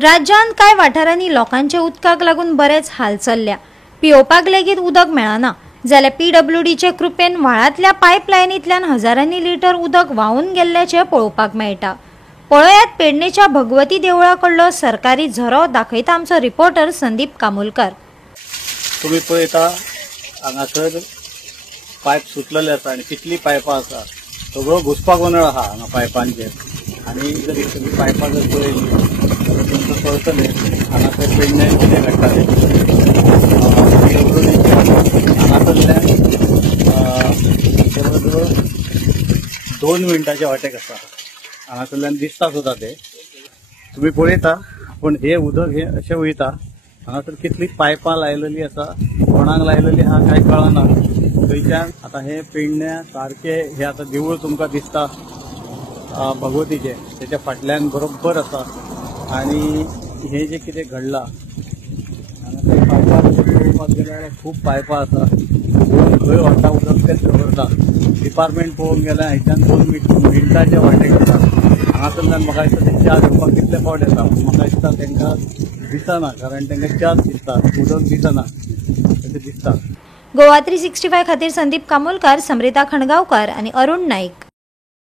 राज्यांत कांय वाठारांनी लोकांचे उदकाक लागून बरेच हाल चल्ल्या। पिवपाक लेगीत उदक मेळना जाल्यार पीडब्ल्यूडीचे कृपेन व्हाळांतल्या पायपलायनींतल्यान हजारांनी लिटर उदक व्हांवून गेल्ल्याचे पळोवपाक मेळटा। पळयात पेडणेच्या भगवती देवळा कडलो सरकारी झरो दाखयता आमचो रिपोर्टर संदीप कामुलकर। तुम्ही पळयता हांगासर पायप सुटलेले आसा आनी कितली पायपां आसा, सगळो घुसपागोंदळ आहा हांगा पायपांचेर। आणि जर ही सगळी पायपां जर पळयली जाल्यार तुमकां कळटलें हांगासर पेडण्यान कितें घडटालें। हांगासरल्यान जवळ जवळ 2 मिनटाचे वाटेक आसा, हांगासरल्यान दिसता सुद्दां ते तुम्ही पळयता। पण हे उदक हे अशें वयता, हांगासर कितली पायपां लायलेली आसा, कोणाक लायलेली आहा काय कळना। थंयच्यान आतां हे पेडण्या सारखे हे आतां देवूळ तुमकां दिसता भगवतीचे, तेच्या फाटल्यान बरोबर आसा। आणि हे जे कितें घडलां हांगासर पायपां पळोवपाक गेले जाल्यार खूब पायपां आसा। खंय व्हरता उदक तेच दवरता। डिपार्टमेंट पळोवंक गेल्यार हांगाच्यान 2 मिनटाचे वाटेक आसा। हांगासरल्यान म्हाका दिसता ते च्या घेवपाक कितले फावट येता, म्हाका दिसता तांकां दिसना, कारण तांकां च्याच दिसता, उदक दिसना अशें दिसता। गोवा 365 खातीर संदीप कामुलकर, समरिता खणगांवकर आणि अरुण नाईक।